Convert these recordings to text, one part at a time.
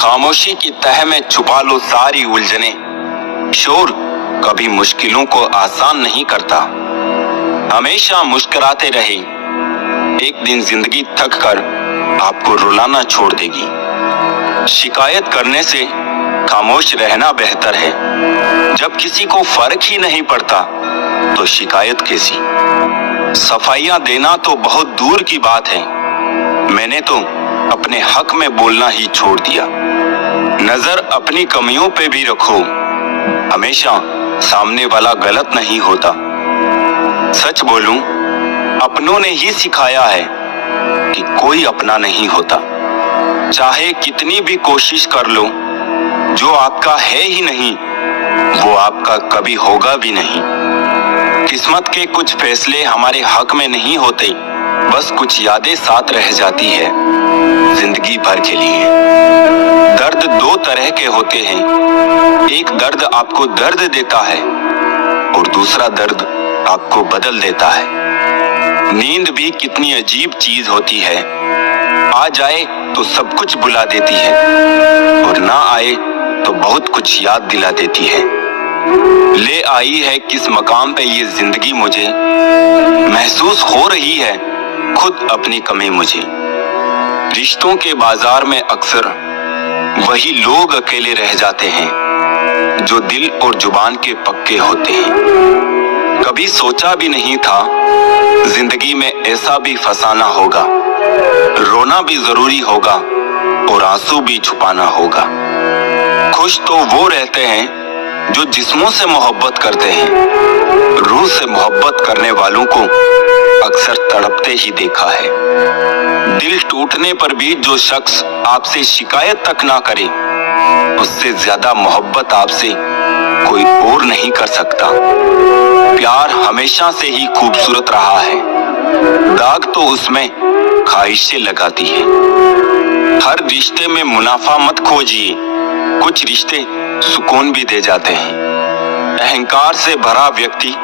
खामोशी की तह में छुपा लो सारी उलझने। शोर कभी मुश्किलों को आसान नहीं करता। हमेशा मुस्कुराते रहे, एक दिन जिंदगी थक कर आपको रुलाना छोड़ देगी। शिकायत करने से खामोश रहना बेहतर है। जब किसी को फर्क ही नहीं पड़ता तो शिकायत कैसी। सफाइयां देना तो बहुत दूर की बात है, मैंने तो अपने हक में बोलना ही छोड़ दिया। नजर अपनी कमियों पे भी रखो, हमेशा सामने वाला गलत नहीं होता। सच बोलूं, अपनों ने ही सिखाया है कि कोई अपना नहीं होता। चाहे कितनी भी कोशिश कर लो, जो आपका है ही नहीं वो आपका कभी होगा भी नहीं। किस्मत के कुछ फैसले हमारे हक में नहीं होते, बस कुछ यादें साथ रह जाती है जिंदगी भर के लिए। दर्द दो तरह के होते हैं, एक दर्द आपको दर्द देता है और दूसरा दर्द आपको बदल देता है। नींद भी कितनी अजीब चीज होती है, आ जाए तो सब कुछ भुला देती है और ना आए तो बहुत कुछ याद दिला देती है। ले आई है किस मकाम पे ये जिंदगी मुझे, महसूस हो रही है खुद अपनी कमी मुझे। रिश्तों के बाजार में अक्सर वही लोग अकेले रह जाते हैं जो दिल और जुबान के पक्के होते हैं। कभी सोचा भी नहीं था जिंदगी में ऐसा भी फसाना होगा। रोना भी जरूरी होगा और आंसू भी छुपाना होगा। खुश तो वो रहते हैं जो जिस्मों से मोहब्बत करते हैं, रूह से मोहब्बत करने वालों को अक्सर तड़पते ही देखा है। दिल टूटने पर भी जो शख्स आपसे शिकायत तक ना करे, उससे ज्यादा मोहब्बत आपसे कोई और नहीं कर सकता। प्यार हमेशा से ही खूबसूरत रहा है, दाग तो उसमें ख्वाहिशें लगाती है। हर रिश्ते में मुनाफा मत खोजिए, कुछ रिश्ते सुकून भी दे जाते हैं। अहंकार से भरा व्यक्ति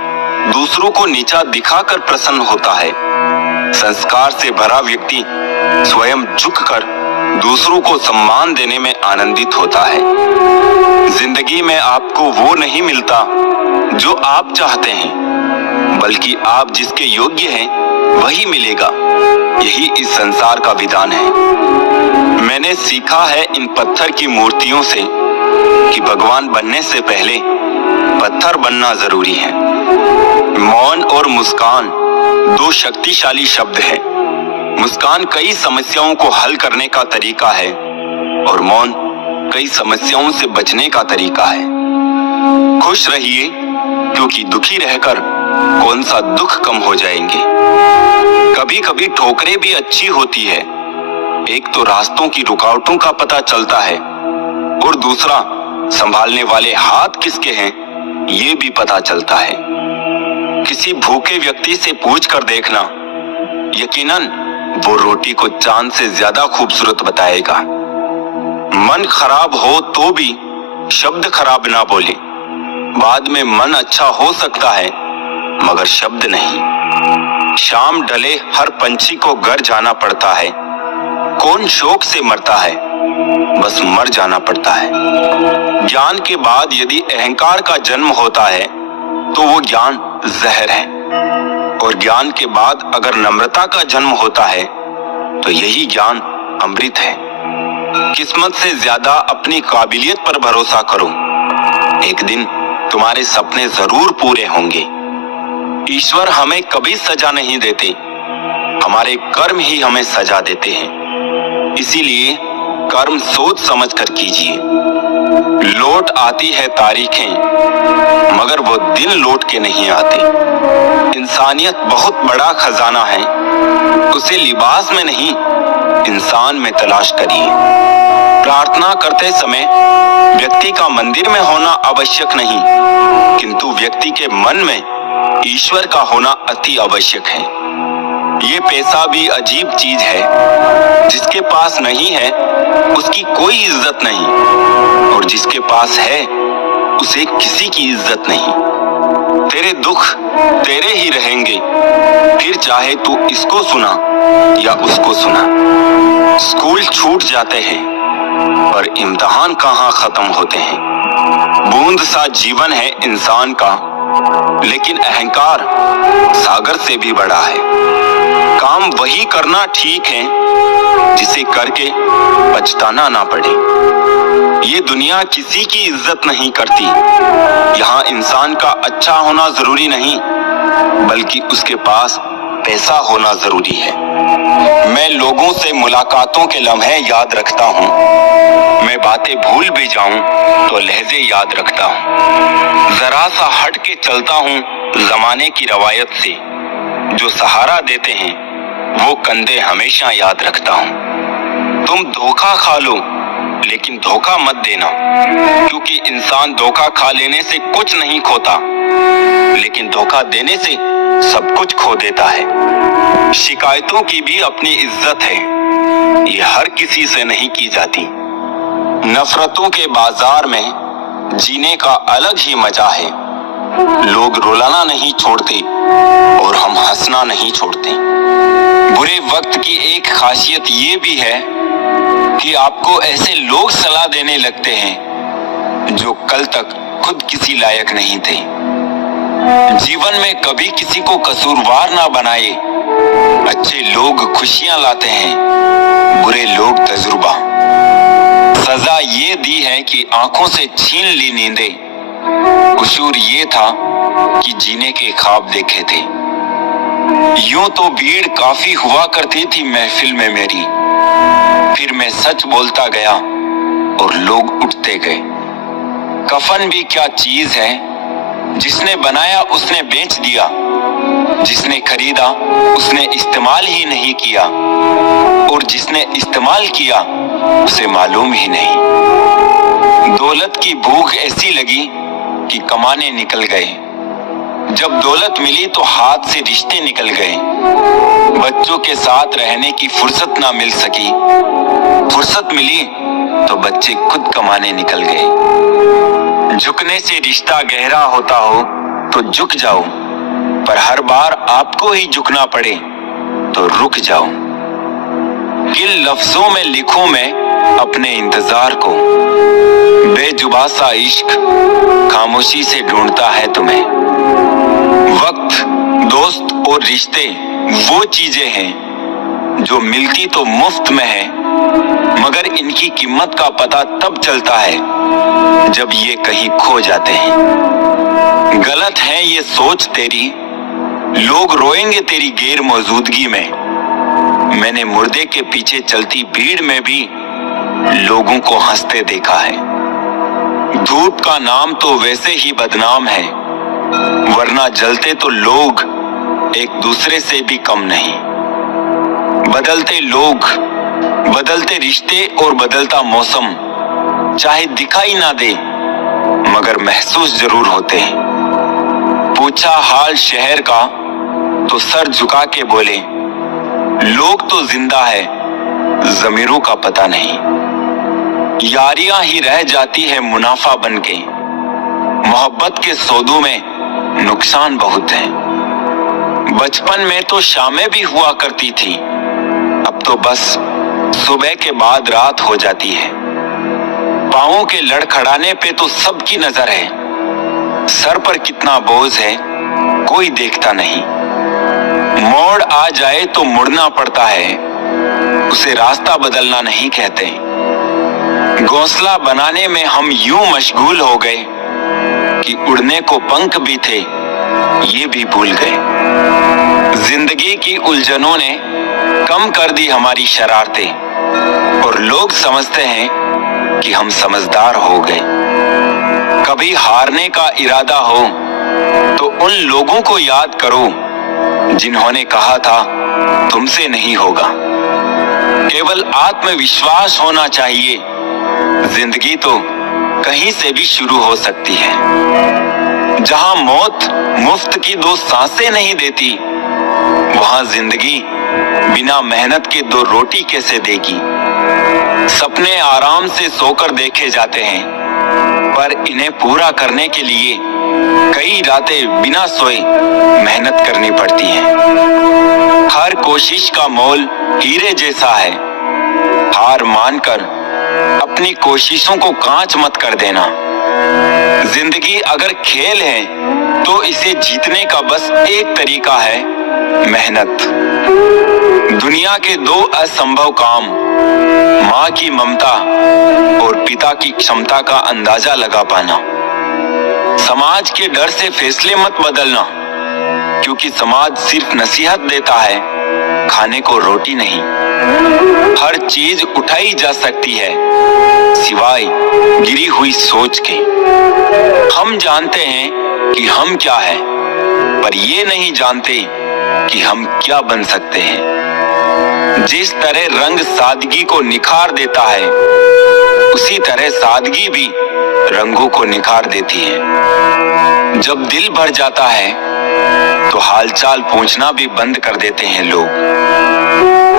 दूसरों को नीचा दिखाकर प्रसन्न होता है। संस्कार से भरा व्यक्ति स्वयं झुककर दूसरों को सम्मान देने में आनंदित होता है। जिंदगी में आपको वो नहीं मिलता जो आप चाहते हैं, बल्कि आप जिसके योग्य हैं वही मिलेगा। यही इस संसार का विधान है। मैंने सीखा है इन पत्थर की मूर्तियों से कि भगवान बनने से पहले पत्थर बनना जरूरी है। मौन और मुस्कान दो शक्तिशाली शब्द हैं। मुस्कान कई समस्याओं को हल करने का तरीका है और मौन कई समस्याओं से बचने का तरीका है। खुश रहिए, क्योंकि दुखी रहकर कौन सा दुख कम हो जाएंगे। कभी कभी ठोकरें भी अच्छी होती है, एक तो रास्तों की रुकावटों का पता चलता है और दूसरा संभालने वाले हाथ किसके हैं ये भी पता चलता है। किसी भूखे व्यक्ति से पूछ कर देखना, यकीनन वो रोटी को चांद से ज्यादा खूबसूरत बताएगा। मन खराब हो तो भी शब्द खराब ना बोले। बाद में मन अच्छा हो सकता है मगर शब्द नहीं। शाम ढले हर पंछी को घर जाना पड़ता है। कौन शौक से मरता है, बस मर जाना पड़ता है। ज्ञान के बाद यदि अहंकार का जन्म होता है तो वो ज्ञान जहर है, और ज्ञान के बाद अगर नम्रता का जन्म होता है तो यही ज्ञान अमृत है। किस्मत से ज्यादा अपनी काबिलियत पर भरोसा करो, एक दिन तुम्हारे सपने जरूर पूरे होंगे। ईश्वर हमें कभी सजा नहीं देते, हमारे कर्म ही हमें सजा देते हैं। इसीलिए कर्म सोच समझ कर कीजिए। लौट आती है तारीखें मगर वो दिन लौट के नहीं आते। इंसानियत बहुत बड़ा खजाना है, उसे लिबास में नहीं इंसान में तलाश करिए। प्रार्थना करते समय व्यक्ति का मंदिर में होना आवश्यक नहीं, किंतु व्यक्ति के मन में ईश्वर का होना अति आवश्यक है। ये पैसा भी अजीब चीज है, जिसके पास नहीं है उसकी कोई इज्जत नहीं, और जिसके पास है उसे किसी की इज्जत नहीं। तेरे दुख तेरे ही रहेंगे, फिर चाहे तू इसको सुना या उसको सुना। स्कूल छूट जाते हैं पर इम्तिहान कहाँ खत्म होते हैं। बूंद सा जीवन है इंसान का, लेकिन अहंकार सागर से भी बड़ा है। काम वही करना ठीक है जिसे करके पछताना ना पड़े। ये दुनिया किसी की इज्जत नहीं करती। यहाँ इंसान का अच्छा होना जरूरी नहीं, बल्कि उसके पास पैसा होना जरूरी है। मैं लोगों से मुलाकातों के लम्हे याद रखता हूँ। मैं बातें भूल भी जाऊं तो लहजे याद रखता हूँ। जरा सा हट के चलता हूँ जमाने की रवायत से। जो सहारा देते हैं वो कंधे हमेशा याद रखता हूँ। तुम धोखा खा लो, लेकिन धोखा मत देना, क्योंकि इंसान धोखा खा लेने से कुछ नहीं खोता, लेकिन धोखा देने से सब कुछ खो देता है। शिकायतों की भी अपनी इज्जत है, ये हर किसी से नहीं की जाती। नफरतों के बाजार में जीने का अलग ही मजा है। लोग रुलाना नहीं छोड़ते और हम हंसना नहीं छोड़ते। बुरे वक्त की एक खासियत ये भी है कि आपको ऐसे लोग सलाह देने लगते हैं जो कल तक खुद किसी लायक नहीं थे। जीवन में कभी किसी को कसूरवार ना बनाए। अच्छे लोग खुशियां लाते हैं, बुरे लोग तजुर्बा। सजा ये दी है कि आंखों से छीन ली नींदें। कसूर ये था कि जीने के ख्वाब देखे थे। यूं तो भीड़ काफी हुआ करती थी महफिल में मेरी, फिर मैं सच बोलता गया और लोग उठते गए। कफन भी क्या चीज है, जिसने बनाया उसने बेच दिया, जिसने खरीदा उसने इस्तेमाल ही नहीं किया, और जिसने इस्तेमाल किया उसे मालूम ही नहीं। दौलत की भूख ऐसी लगी कि कमाने निकल गए। जब दौलत मिली तो हाथ से रिश्ते निकल गए। बच्चों के साथ रहने की फुर्सत ना मिल सकी। फुर्सत मिली तो बच्चे खुद कमाने निकल गए। झुकने से रिश्ता गहरा होता हो तो झुक जाओ, पर हर बार आपको ही झुकना पड़े तो रुक जाओ। किन लफ्जों में लिखूं मैं अपने इंतजार को। बेजुबां सा इश्क खामोशी से ढूंढता है तुम्हें। वक्त, दोस्त और रिश्ते वो चीजें हैं जो मिलती तो मुफ्त में है, मगर इनकी कीमत का पता तब चलता है जब ये कहीं खो जाते हैं। गलत है ये सोच तेरी, लोग रोएंगे तेरी गैर मौजूदगी में। मैंने मुर्दे के पीछे चलती भीड़ में भी लोगों को हंसते देखा है। धूप का नाम तो वैसे ही बदनाम है, वरना जलते तो लोग एक दूसरे से भी कम नहीं। बदलते लोग, बदलते रिश्ते और बदलता मौसम चाहे दिखाई ना दे मगर महसूस जरूर होते हैं। पूछा हाल शहर का तो सर झुका के बोले, लोग तो जिंदा है, जमीरों का पता नहीं। यारियां ही रह जाती है मुनाफा बनके। मोहब्बत के सौदों में नुकसान बहुत है। बचपन में तो शामें भी हुआ करती थी, अब तो बस सुबह के बाद रात हो जाती है। पांवों के लड़खड़ाने पे तो सबकी नजर है। सर पर कितना बोझ है कोई देखता नहीं। मोड़ आ जाए तो मुड़ना पड़ता है, उसे रास्ता बदलना नहीं कहते। घोंसला बनाने में हम यूं मशगूल हो गए कि उड़ने को पंख भी थे ये भी भूल गए। जिंदगी की उलझनों ने कम कर दी हमारी शरारतें, और लोग समझते हैं कि हम समझदार हो गए। कभी हारने का इरादा हो तो उन लोगों को याद करो जिन्होंने कहा था तुमसे नहीं होगा। केवल आत्मविश्वास होना चाहिए, जिंदगी तो कहीं से भी शुरू हो सकती है। जहां मौत मुफ्त की 2 सांसें नहीं देती, वहां जिंदगी बिना मेहनत के 2 रोटी कैसे देगी। सपने आराम से सोकर देखे जाते हैं, पर इन्हें पूरा करने के लिए कई रातें बिना सोए मेहनत करनी पड़ती है। हर कोशिश का मोल हीरे जैसा है। हार मानकर अपनी कोशिशों को कांच मत कर देना। जिंदगी अगर खेल है तो इसे जीतने का बस एक तरीका है, मेहनत। दुनिया के दो असंभव काम, माँ की ममता और पिता की क्षमता का अंदाजा लगा पाना। समाज के डर से फैसले मत बदलना, क्योंकि समाज सिर्फ नसीहत देता है, खाने को रोटी नहीं। हर चीज उठाई जा सकती है सिवाय गिरी हुई सोच के। हम जानते हैं कि हम क्या है, पर ये नहीं जानते कि हम क्या बन सकते हैं। जिस तरह रंग सादगी को निखार देता है, उसी तरह सादगी भी रंगों को निखार देती है। जब दिल भर जाता है तो हालचाल पूछना भी बंद कर देते हैं लोग।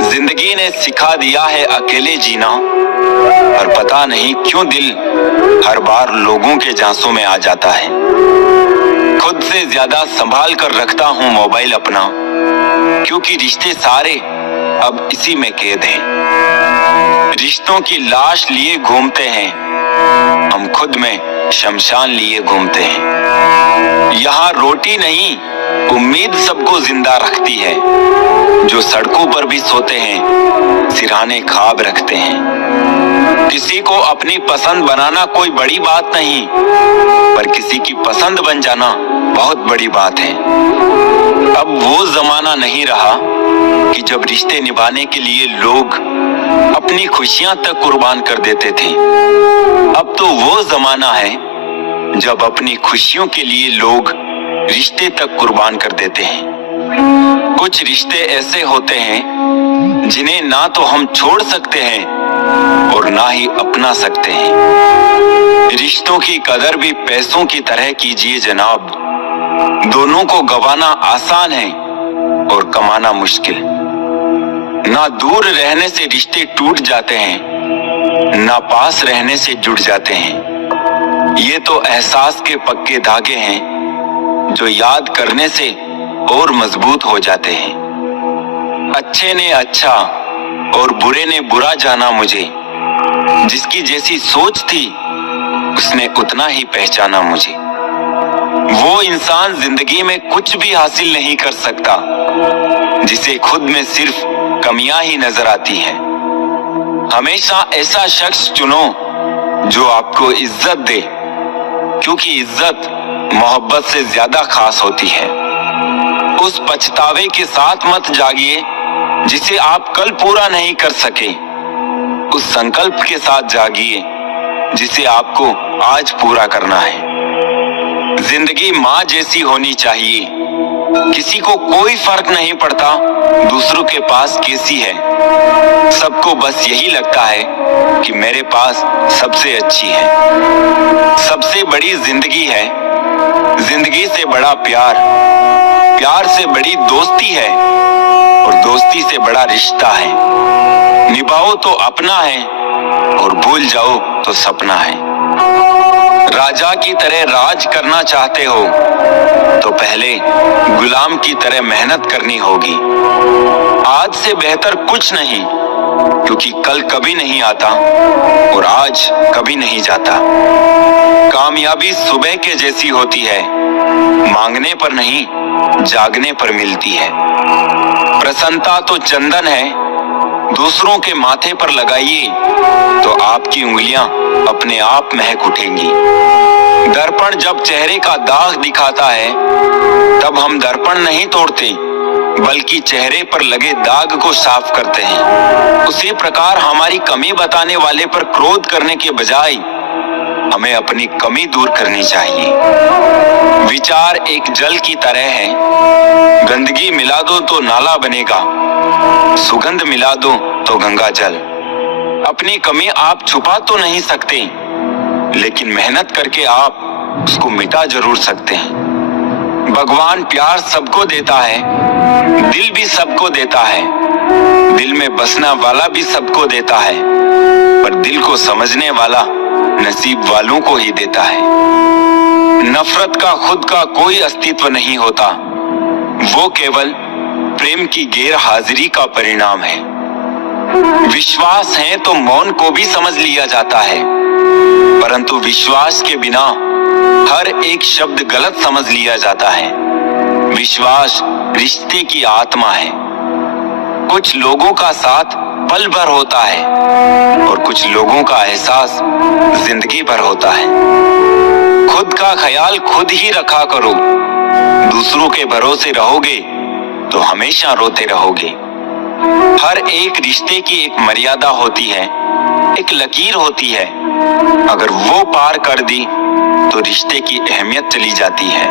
जिंदगी ने सिखा दिया है अकेले जीना, और पता नहीं क्यों दिल हर बार लोगों के झांसों में आ जाता है। खुद से ज्यादा संभाल कर रखता हूँ मोबाइल अपना, क्योंकि रिश्ते सारे अब इसी में कैद हैं। रिश्तों की लाश लिए घूमते हैं, हम खुद में शमशान लिए घूमते हैं। यहाँ रोटी नहीं, उम्मीद सबको जिंदा रखती है। जो सड़कों पर भी सोते हैं, सिरहाने ख्वाब रखते हैं। किसी को अपनी पसंद बनाना कोई बड़ी बात नहीं, पर किसी की पसंद बन जाना बहुत बड़ी बात है। अब वो जमाना नहीं रहा कि जब रिश्ते निभाने के लिए लोग अपनी खुशियां तक कुर्बान कर देते थे। अब तो वो जमाना है जब अपनी खुशियों के लिए लोग रिश्ते तक कुर्बान कर देते हैं। कुछ रिश्ते ऐसे होते हैं जिन्हें ना तो हम छोड़ सकते हैं और ना ही अपना सकते हैं। रिश्तों की कदर भी पैसों की तरह कीजिए जनाब। दोनों को गंवाना आसान है और कमाना मुश्किल। ना दूर रहने से रिश्ते टूट जाते हैं, ना पास रहने से जुड़ जाते हैं। ये तो एहसास के पक्के धागे हैं जो याद करने से और मजबूत हो जाते हैं। अच्छे ने अच्छा और बुरे ने बुरा जाना मुझे। जिसकी जैसी सोच थी उसने उतना ही पहचाना मुझे। वो इंसान जिंदगी में कुछ भी हासिल नहीं कर सकता जिसे खुद में सिर्फ कमियां ही नजर आती हैं। हमेशा ऐसा शख्स चुनो जो आपको इज्जत दे, क्योंकि इज्जत मोहब्बत से ज्यादा खास होती है। उस पछतावे के साथ मत जागिए जिसे आप कल पूरा नहीं कर सके। उस संकल्प के साथ जागिए जिसे आपको आज पूरा करना है। जिंदगी माँ जैसी होनी चाहिए। किसी को कोई फर्क नहीं पड़ता दूसरों के पास कैसी है। सबको बस यही लगता है कि मेरे पास सबसे अच्छी है। सबसे बड़ी जिंदगी है, जिंदगी से बड़ा प्यार, प्यार से बड़ी दोस्ती है और दोस्ती से बड़ा रिश्ता है। निभाओ तो अपना है और भूल जाओ तो सपना है। राजा की तरह राज करना चाहते हो तो पहले गुलाम की तरह मेहनत करनी होगी। आज से बेहतर कुछ नहीं, क्योंकि कल कभी नहीं आता और आज कभी नहीं जाता। कामयाबी सुबह के जैसी होती है, मांगने पर नहीं जागने पर मिलती है। प्रसन्नता तो चंदन है, दूसरों के माथे पर लगाइए तो आपकी उंगलियां अपने आप महक उठेंगी। दर्पण जब चेहरे का दाग दिखाता है तब हम दर्पण नहीं तोड़ते, बल्कि चेहरे पर लगे दाग को साफ करते हैं। उसी प्रकार हमारी कमी बताने वाले पर क्रोध करने के बजाय हमें अपनी कमी दूर करनी चाहिए। विचार एक जल की तरह है, गंदगी मिला दो तो नाला बनेगा, सुगंध मिला दो तो गंगा जल। अपनी कमी आप छुपा तो नहीं सकते, लेकिन मेहनत करके आप उसको मिटा जरूर सकते हैं। भगवान प्यार सबको देता है, दिल भी सबको देता है, दिल में बसना वाला भी सबको देता है, पर दिल को समझने वाला नसीब वालों को ही देता है। नफरत का खुद का कोई अस्तित्व नहीं होता, वो केवल प्रेम की गैर हाजिरी का परिणाम है। विश्वास है तो मौन को भी समझ लिया जाता है, परंतु विश्वास के बिना हर एक शब्द गलत समझ लिया जाता है। विश्वास रिश्ते की आत्मा है। कुछ लोगों का साथ पल भर होता है और कुछ लोगों का एहसास जिंदगी भर होता है। खुद का ख्याल खुद ही रखा करो। दूसरों के भरोसे रहोगे तो हमेशा रोते रहोगे। हर एक रिश्ते की एक मर्यादा होती है, एक लकीर होती है। अगर वो पार कर दी तो रिश्ते की अहमियत चली जाती है।